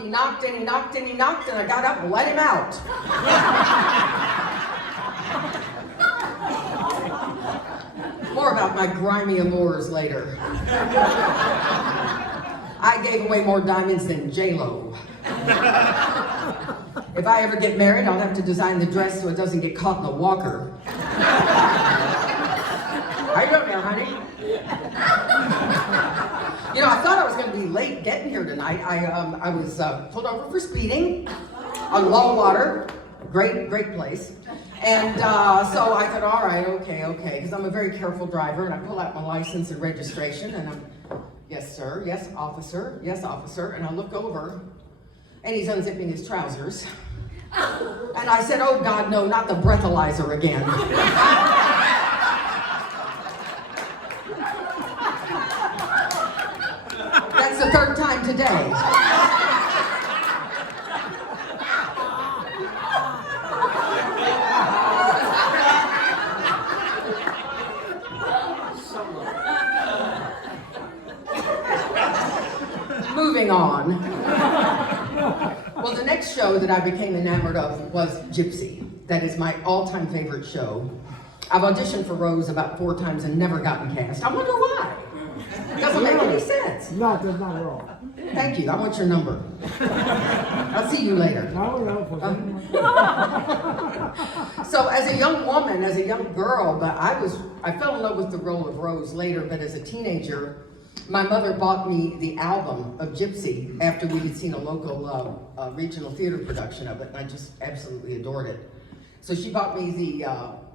He knocked and he knocked and he knocked, and I got up and let him out. More about my grimy amours later. I gave away more diamonds than J-Lo. If I ever get married, I'll have to design the dress so it doesn't get caught in the walker. How you doing there, honey? You know, I thought I was going to be late getting here tonight. I was pulled over for speeding on Longwater. Great place. And so I thought, all right, okay, because I'm a very careful driver, and I pull out my license and registration, and I'm, yes, sir, yes, officer, and I look over, and he's unzipping his trousers. And I said, oh God, no, not the breathalyzer again. That's the third time today. Moving on. Well, the next show that I became enamored of was Gypsy. That is my all-time favorite show. I've auditioned for Rose about 4 times and never gotten cast. I wonder why. It doesn't make any sense. No, that's not at all. Thank you. I want your number. I'll see you later. So as a young woman, as a young girl, but I fell in love with the role of Rose later, but as a teenager, my mother bought me the album of Gypsy after we had seen a local regional theater production of it, and I just absolutely adored it. So she bought me the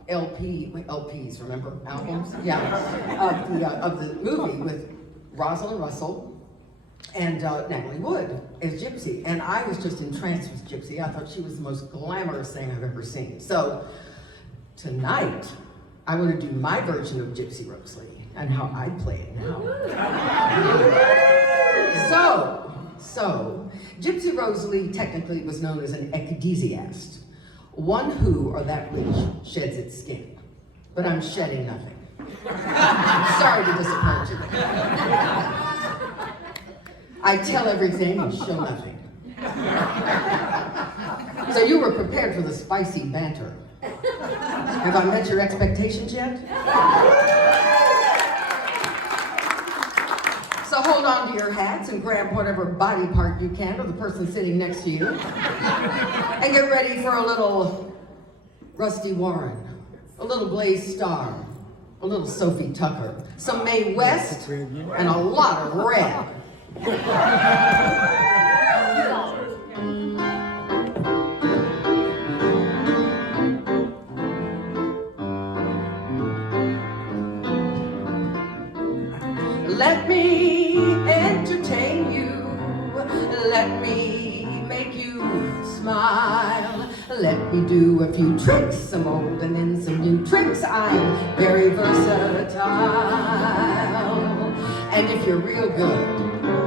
LPs, remember? Albums? Yeah. Of the movie with Rosalind Russell and Natalie Wood as Gypsy. And I was just entranced with Gypsy. I thought she was the most glamorous thing I've ever seen. So tonight, I want to do my version of Gypsy Rose Lee and how I play it now. So, Gypsy Rose Lee technically was known as an ecdysiast, one who or that which sheds its skin. But I'm shedding nothing. Sorry to disappoint you. I tell everything and show nothing. So you were prepared for the spicy banter. Have I met your expectations yet? So hold on to your hats and grab whatever body part you can of the person sitting next to you. And get ready for a little Rusty Warren, a little Blaze Starr, a little Sophie Tucker, some Mae West, and a lot of red. Let me entertain you, let me make you smile, let me do a few tricks, some old and then some new tricks. I'm very versatile, and if you're real good,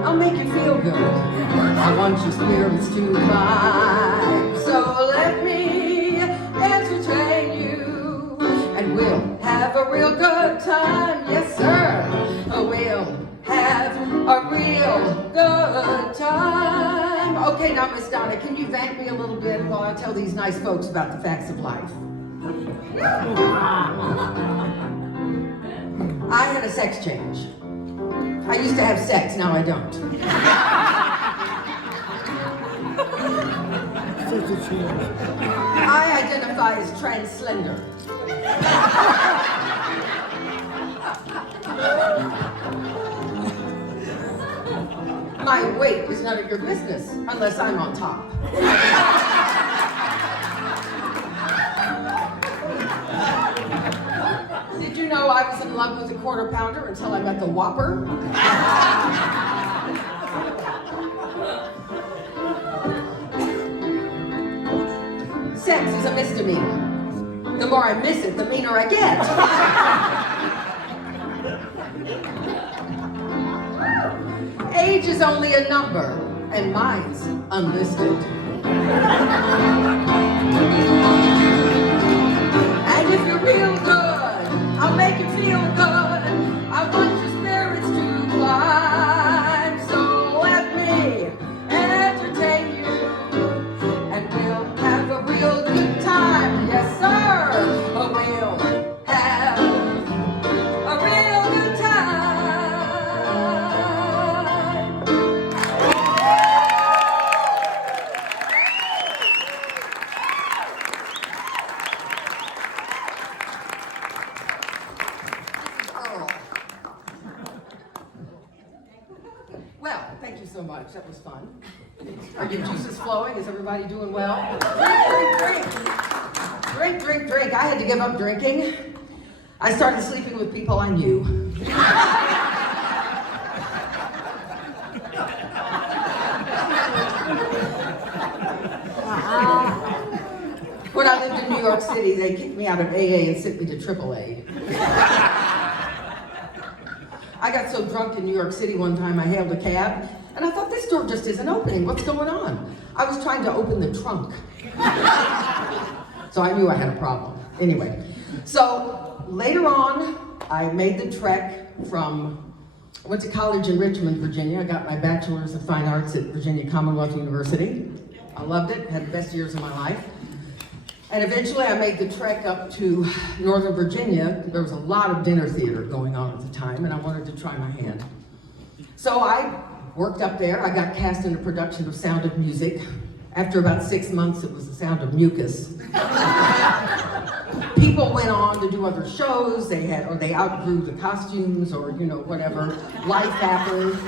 I'll make you feel good. I want your spirits to climb, so let me entertain you, and we'll have a real good time, yes sir. We'll have a real good time. Okay, now Miss Donna, can you vamp me a little bit while I tell these nice folks about the facts of life? I had a sex change. I used to have sex, now I don't. I identify as transslender. My weight is none of your business unless I'm on top. Did you know I was in love with a quarter pounder until I met the Whopper? Sex is a misdemeanor. The more I miss it, the meaner I get. Age is only a number, and mine's unlisted. And if you're real good, I'll make you feel good. I want your spirits to climb, so let me entertain much. That was fun. Are your juices flowing? Is everybody doing well? Drink, drink, drink. I had to give up drinking. I started sleeping with people I knew. When I lived in New York City, they kicked me out of AA and sent me to AAA. I got so drunk in New York City one time, I hailed a cab, and I thought, this door just isn't opening. What's going on? I was trying to open the trunk. So I knew I had a problem. Anyway, so later on, I made the trek I went to college in Richmond, Virginia. I got my bachelor's of fine arts at Virginia Commonwealth University. I loved it, had the best years of my life. And eventually I made the trek up to Northern Virginia. There was a lot of dinner theater going on at the time, and I wanted to try my hand. So I worked up there. I got cast in a production of Sound of Music. After about 6 months, it was The Sound of Mucus. People went on to do other shows. They outgrew the costumes, or whatever. Life happened.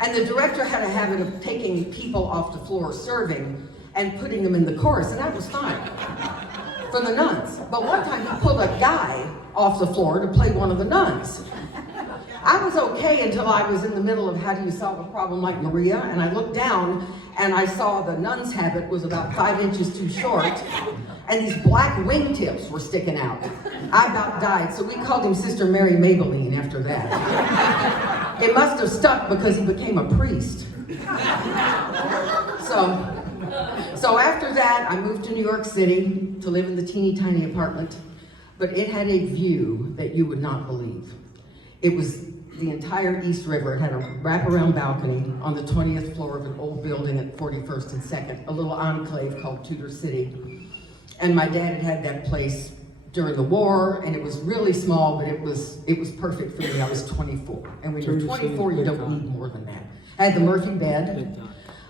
And the director had a habit of taking people off the floor serving and putting them in the chorus, and that was fine for the nuns. But one time he pulled a guy off the floor to play one of the nuns. I was okay until I was in the middle of How Do You Solve a Problem Like Maria, and I looked down and I saw the nun's habit was about 5 inches too short, and these black wingtips were sticking out. I about died, so we called him Sister Mary Maybelline after that. It must have stuck because he became a priest. So after that, I moved to New York City to live in the teeny tiny apartment, but it had a view that you would not believe. It was the entire East River. It had a wraparound balcony on the 20th floor of an old building at 41st and 2nd, a little enclave called Tudor City. And my dad had that place during the war, and it was really small, but it was perfect for me. I was 24, and when you're 24, you don't need more than that. I had the Murphy bed.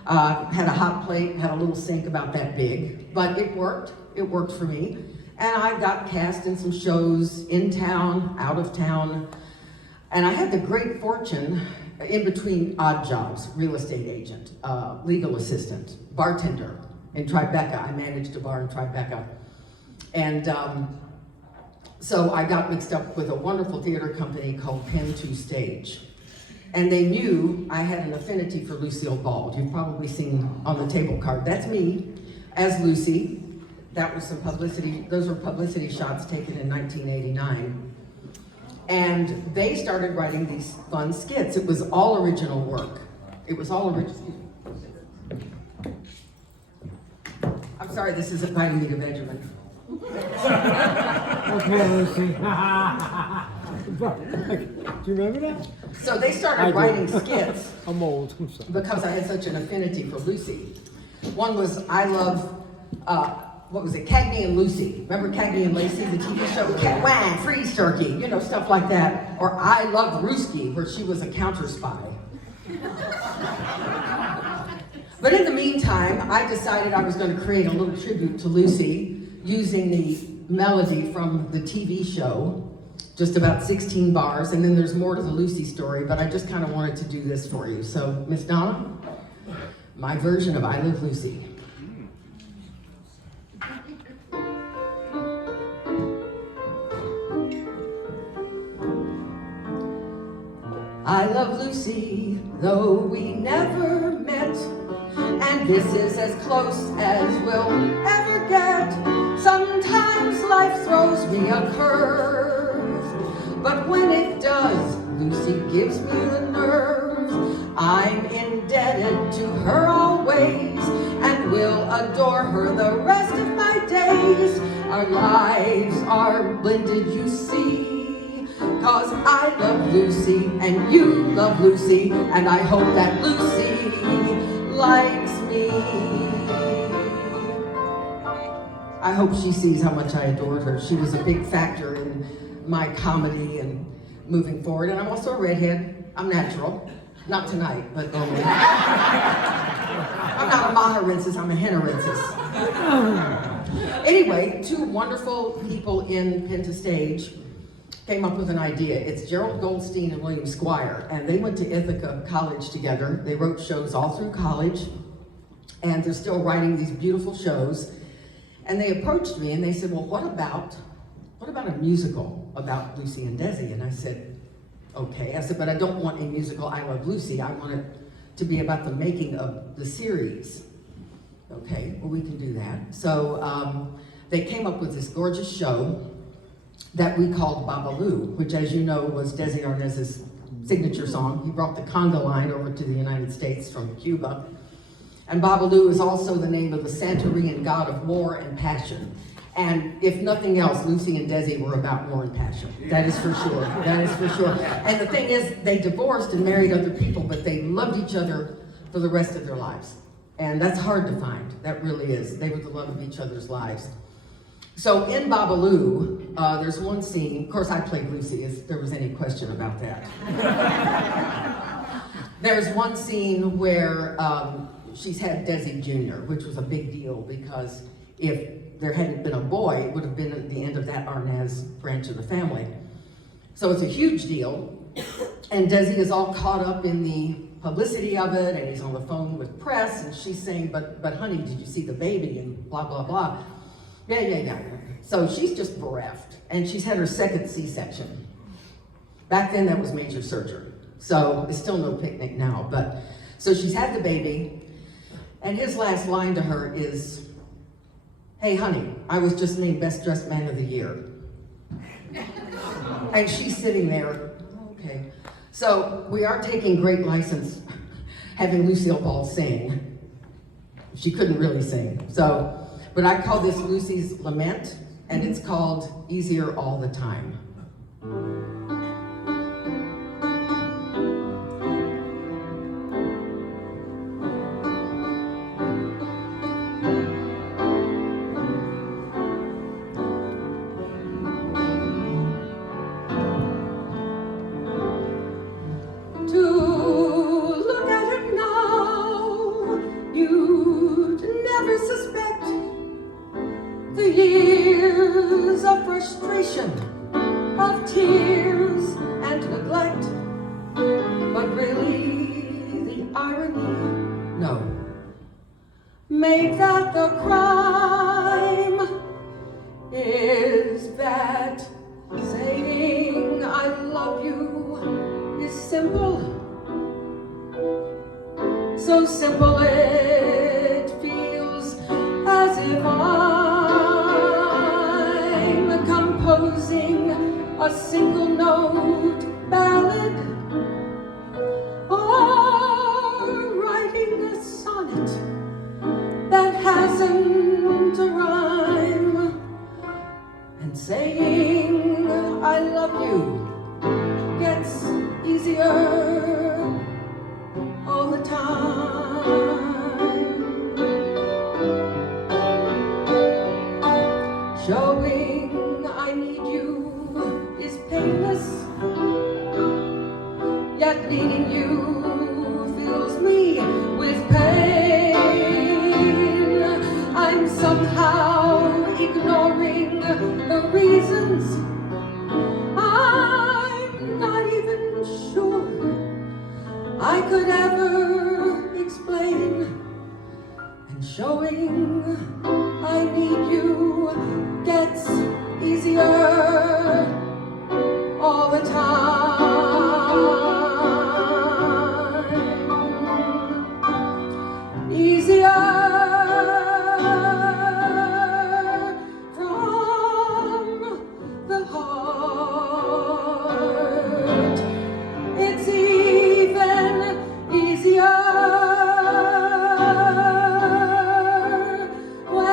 Had a hot plate, had a little sink about that big, but it worked for me. And I got cast in some shows in town, out of town, and I had the great fortune, in between odd jobs, real estate agent, legal assistant, bartender in Tribeca. I managed a bar in Tribeca. And so I got mixed up with a wonderful theater company called Pen 2 Stage. And they knew I had an affinity for Lucille Ball. You've probably seen on the table card. That's me as Lucy. That was some publicity, those were publicity shots taken in 1989. And they started writing these fun skits. It was all original work. It was all original. I'm sorry, this is inviting me to Benjamin. Okay, Lucy. Do you remember that? So they started writing skits. I'm old, I'm sorry. Because I had such an affinity for Lucy. One was, I love, what was it, Cagney and Lucy. Remember Cagney and Lacey, the TV show? Wang, freeze turkey, stuff like that. Or I Love Ruski, where she was a counter spy. But in the meantime, I decided I was going to create a little tribute to Lucy using the melody from the TV show, just about 16 bars, and then there's more to the Lucy story, but I just kind of wanted to do this for you. So, Miss Donna, my version of I Love Lucy. I love Lucy, though we never met, and this is as close as we'll ever get. Sometimes life throws me a curve, but when it does, Lucy gives me the nerve. I'm indebted to her always, and will adore her the rest of my days. Our lives are blended, you see, 'cause I love Lucy and you love Lucy, and I hope that Lucy likes me. I hope she sees how much I adored her. She was a big factor in my comedy and moving forward. And I'm also a redhead. I'm natural. Not tonight, but normally. I'm not a Maharensis, I'm a Hennerensis. Anyway, two wonderful people in Pen 2 Stage came up with an idea. It's Gerald Goldstein and William Squire, and they went to Ithaca College together. They wrote shows all through college, and they're still writing these beautiful shows. And they approached me and they said, well, what about a musical about Lucy and Desi? And I said, okay. I said, but I don't want a musical I Love Lucy. I want it to be about the making of the series. Okay, well, we can do that. So they came up with this gorgeous show that we called Babalu, which, as you know, was Desi Arnaz's signature song. He brought the conga line over to the United States from Cuba. And Babalu is also the name of the Santorian god of war and passion. And if nothing else, Lucy and Desi were about war and passion. That is for sure. That is for sure. And the thing is, they divorced and married other people, but they loved each other for the rest of their lives. And that's hard to find. That really is. They were the love of each other's lives. So in Babalu, there's one scene. Of course, I played Lucy, if there was any question about that. There's one scene where she's had Desi Jr., which was a big deal because if there hadn't been a boy, it would have been at the end of that Arnaz branch of the family. So it's a huge deal. And Desi is all caught up in the publicity of it, and he's on the phone with press, and she's saying, but honey, did you see the baby? And blah, blah, blah. Yeah. So she's just bereft, and she's had her second C-section. Back then, that was major surgery. So it's still no picnic now, but so she's had the baby, and his last line to her is, hey, honey, I was just named Best Dressed Man of the Year. And she's sitting there, okay. So we are taking great license having Lucille Ball sing. She couldn't really sing. So, but I call this Lucy's Lament, and it's called Easier All the Time. The years of frustration, of tears and neglect, but really the irony, No. make that the crime is that saying I love you is simple, so simple it feels as if I'm composing a single note ballad or writing a sonnet that hasn't a rhyme, and saying I love you gets easier all the time. Showing I need you is painless, yet needing you fills me with pain. I'm somehow ignoring the reasons. I'm not even sure I could ever explain. And showing I need you gets easier all the time. Easier from the heart. It's even easier when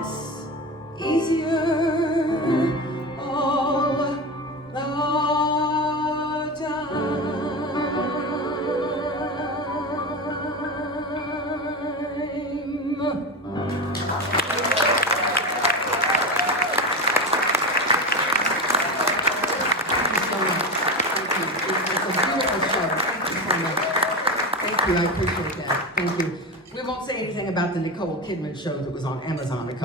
gets easier all the time. Thank you, I appreciate that. Thank you. We won't say anything about the Nicole Kidman show that was on Amazon a couple